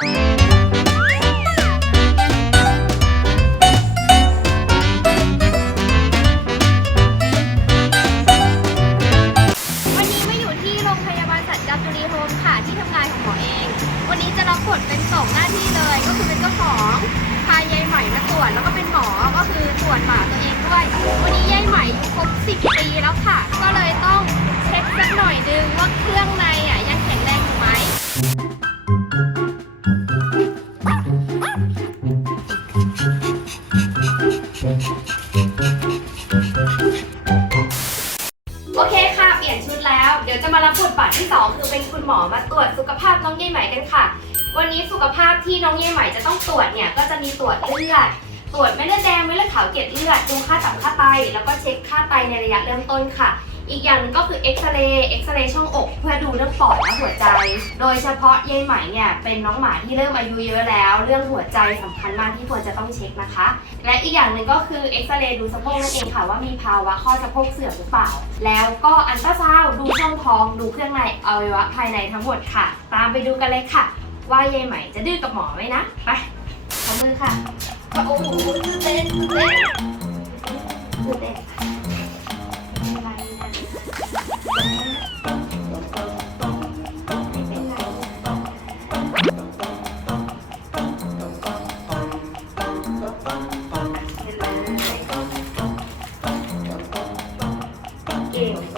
วันนี้มาอยู่ที่โรงพยาบาลสัตว์จัตุรีโฮมค่ะที่ทำงานของหมอเอง วันนี้จะรับบทเป็นสองหน้าที่เลย ก็คือเป็นเจ้าของพายายใหม่มาตรวจแล้วก็เป็นหมอก็คือตรวจหมาตัวเองด้วย วันนี้ยายใหม่อายุครบ10 ปีแล้วค่ะ ก็เลยต้องเช็คสักหน่อยนึงว่าเครื่องในอะ เป็นคุณหมอมาตรวจสุขภาพน้องเย่ไหม่กันค่ะ วันนี้สุขภาพที่น้องเย่ไหม่จะต้องตรวจเนี่ยก็จะมีตรวจเลือด ตรวจเม็ดเลือดแดงเม็ดเลือดขาวเกล็ดเลือดดูค่าตับค่าไต แล้วก็เช็คค่าไตในระยะเริ่มต้นค่ะอีกอย่างนึงก็คือเอ็กซเรย์เอ็กซเรย์ช่องอก เพื่อดูเรื่องปอดและหัวใจ โดยเฉพาะเย่ไหมเนี่ยเป็นน้องหมาที่เริ่มอายุเยอะแล้ว เรื่องหัวใจสำคัญมากที่ควรจะต้องเช็คนะคะ และอีกอย่างหนึ่งก็คือเอ็กซเรย์ดูสะโพกนั่นเองค่ะว่ามีภาวะข้อสะโพกเสื่อมหรือเปล่า แล้วก็อันตราซาว ช่องท้องดูเครื่องในอวัยวะภายในทั้งหมดค่ะ ตามไปดูกันเลยค่ะ ว่ายายไหมจะดื้อกับหมอไหมนะ ไปขอมือค่ะ โอ้โหตื่นเต้นตื่นเต้นตื่นเต้นอะไรนะไม่เป็นไรเก่งเก่งน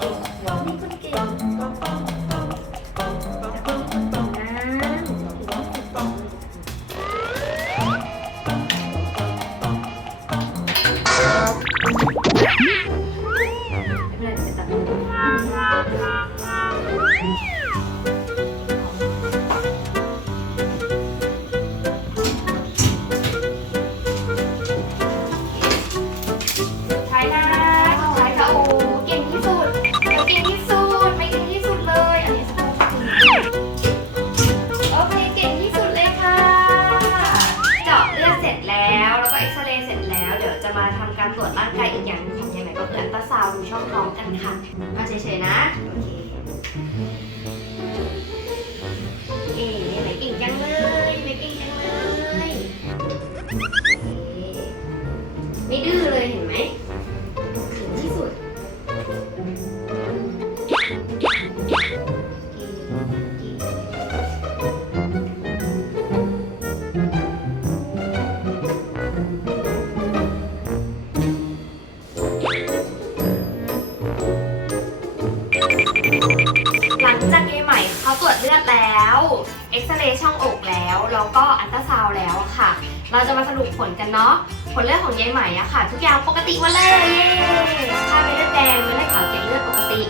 ้อง มาทำการตรวจร่างกายอีกอย่างหนึงของยังไงก็คืออัลตราซาวด์ดูช่องท้องกันค่ะมาเฉยๆนะโอเคเอ๋ไหนเก่งจังเลยไหนเก่งจังเลยไม่ดื้อเลยเห็นไหม เราจะมาสรุปผลกันเนาะ ผลเลือดของยายใหม่อะค่ะ ทุกอย่างปกติหมดเลยเย้ค่าเม็ดเลือดแดงเม็ดเลือดขาวเกล็ดเลือดปกติ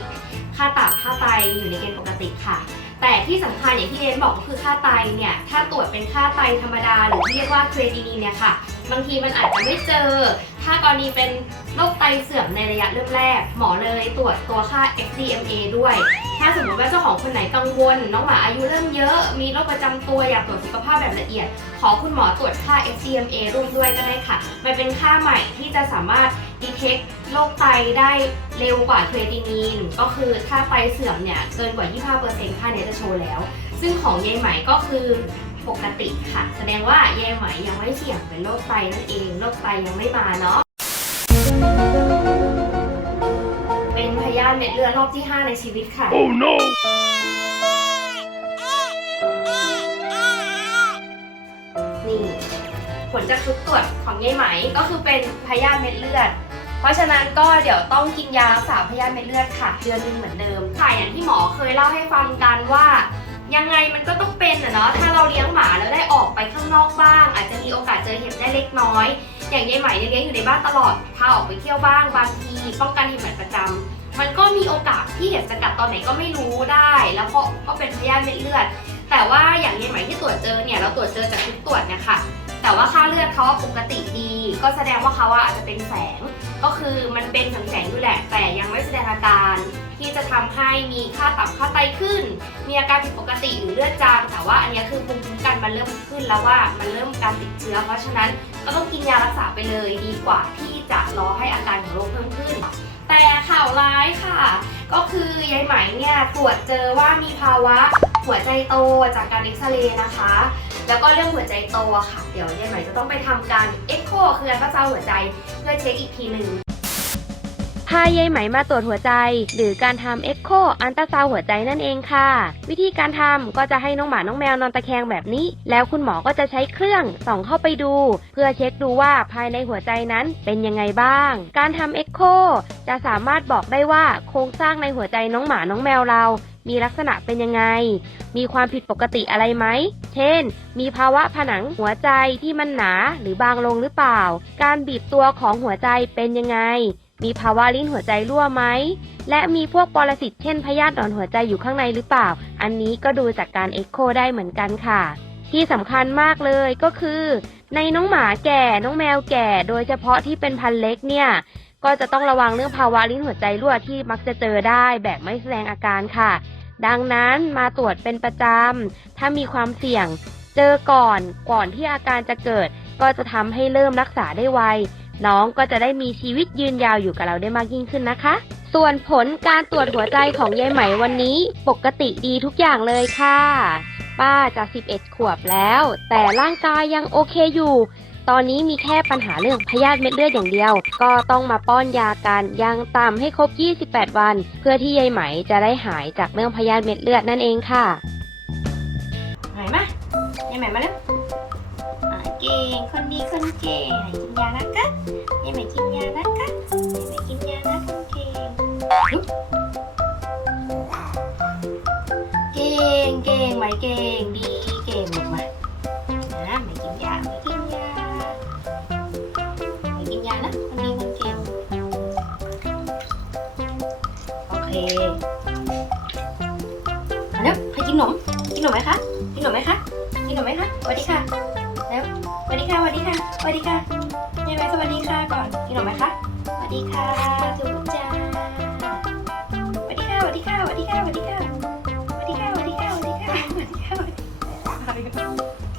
ค่าตับค่าไตอยู่ในเกณฑ์ปกติค่ะ แต่ที่สำคัญอย่างที่เรนบอกก็คือค่าไตเนี่ยถ้าตรวจเป็นค่าไตธรรมดา หรือที่เรียกว่าเครดินีเนี่ยค่ะ บางทีมันอาจจะไม่เจอ ถ้ากรณีเป็นโรคไตเสื่อมในระยะเริ่มแรก หมอเลยตรวจตัวค่า FDMA ด้วย ถ้าสมมติว่าเจ้าของคนไหนกังวล น้องหมาอายุเริ่มเยอะ มีโรคประจำตัวอยากตรวจสุขภาพแบบละเอียด ขอคุณหมอตรวจค่า FDMA ร่วมด้วยก็ได้ค่ะ มันเป็นค่าใหม่ที่จะสามารถ detect โรคไตได้ เร็วกว่าเครตินีน ก็คือถ้าไตเสื่อมเนี่ยเกินกว่า 25%ค่าเนี้จะโชว์แล้ว ซึ่งของยายไหมก็คือปกติค่ะ แสดงว่ายายไหมยังไม่เสี่ยงเป็นโรคไตนั่นเองโรคไตยังไม่มาเนาะเป็นพยาธิเม็ดเลือดรอบที่ 5 ในชีวิตค่ะ Oh no! นี่ผลจากชุดตรวจของยายไหมก็คือเป็นพยาธิเม็ดเลือด เพราะฉะนั้นก็เดี๋ยวต้องกินยารักษาพยาธิเม็ดเลือดค่ะเดือนนึงเหมือนเดิมค่ะอย่างที่หมอเคยเล่าให้ฟังกันว่า ยังไงมันก็ต้องเป็นอะเนาะถ้าเราเลี้ยงหมาแล้วได้ออกไปข้างนอกบ้าง อาจจะมีโอกาสเจอเห็บได้เล็กน้อย อย่างยายไหม่เลี้ยงอยู่ในบ้านตลอดพาออกไปเที่ยวบ้างบางทีป้องกันเห็บหมัดประจำมันก็มีโอกาสที่เห็บจะกัดตอนไหนก็ไม่รู้ได้ แล้วก็ก็เป็นพยาธิเม็ดเลือด แต่ว่าอย่างยายไหม่ที่ตรวจเจอเนี่ยเราตรวจเจอจากชุดตรวจเนี่ยค่ะ แต่ว่าค่าเลือดเขาปกติดี ก็แสดงว่าเขาอะอาจจะเป็นแสงก็คือมันเป็นแสงอยู่แหละ แต่ยังไม่แสดงอาการที่จะทำให้มีค่าตับค่าไตขึ้น มีอาการผิดปกติหรือเลือดจางแต่ว่าอันนี้คือภูมิคุ้มกันมันเริ่มขึ้นแล้วว่ามันเริ่มการติดเชื้อ เพราะฉะนั้นก็ต้องกินยารักษาไปเลยดีกว่าที่จะรอให้อาการของโรคเพิ่มขึ้น แต่ข่าวร้ายค่ะ ก็คือยายไหมเนี่ยตรวจเจอว่ามีภาวะหัวใจโตจากการเอ็กซเรย์นะคะ แล้วก็เรื่องหัวใจโตอะค่ะ เดี๋ยวยายไหม่จะต้องไปทำการเอ็กโคคือการประจาหัวใจเพื่อเช็คอีกทีหนึ่งพายายไหมมาตรวจหัวใจ หรือการทำเอ็กโคอันตราซาวหัวใจนั่นเองค่ะ วิธีการทำก็จะให้น้องหมาน้องแมวนอนตะแคงแบบนี้ แล้วคุณหมอก็จะใช้เครื่องส่องเข้าไปดู เพื่อเช็คดูว่าภายในหัวใจนั้นเป็นยังไงบ้าง การทำเอ็กโคจะสามารถบอกได้ว่าโครงสร้างในหัวใจน้องหมาน้องแมวเรา มีลักษณะเป็นยังไง มีความผิดปกติอะไรไหม เช่น มีภาวะผนังหัวใจที่มันหนาหรือบางลงหรือเปล่า การบีบตัวของหัวใจเป็นยังไง มีภาวะลิ้นหัวใจรั่วไหม และมีพวกปรสิตเช่นพยาธิหนอนหัวใจอยู่ข้างในหรือเปล่า อันนี้ก็ดูจากการเอ็กโคได้เหมือนกันค่ะ ที่สำคัญมากเลยก็คือ ในน้องหมาแก่ น้องแมวแก่ โดยเฉพาะที่เป็นพันธุ์เล็กเนี่ย ก็จะต้องระวังเรื่องภาวะลิ้นหัวใจรั่วที่มักจะเจอได้แบบไม่แสดงอาการค่ะ ดังนั้นมาตรวจเป็นประจำ ถ้ามีความเสี่ยง เจอก่อนก่อนที่อาการจะเกิด ก็จะทำให้เริ่มรักษาได้ไว น้องก็จะได้มีชีวิตยืนยาวอยู่กับเราได้มากยิ่งขึ้นนะคะ ส่วนผลการตรวจหัวใจของยายไหมวันนี้ ปกติดีทุกอย่างเลยค่ะ ป้าจะ 11 ขวบแล้ว แต่ร่างกายยังโอเคอยู่ ตอนนี้มีแค่ปัญหาเรื่องพยาธิเม็ดเลือดอย่างเดียว ก็ต้องมาป้อนยากันยังต่ำให้ครบ 28 วัน เพื่อที่ยายไหมจะได้หายจากเรื่องพยาธิเม็ดเลือดนั่นเองค่ะไหนมายายไหมมาเร็วอ่าเก่งคนดีคนเก่งกินยานะคะยายไหมกินยานะคะยายไหมกินยานะคนเก่ง เก่งไหมเก่งดีเก่งหมดมานะไหมกินยาไหมกินยาไหมกินยานะคนดีคนเก่งโอเคมาแล้วใครกินขนมกินขนมไหมคะกินขนมไหมคะกินขนมไหมคะสวัสดีค่ะแล้วสวัสดีค่ะสวัสดีค่ะสวัสดีค่ะยายไหมสวัสดีค่ะก่อนกินขนมไหมคะสวัสดีค่ะ い。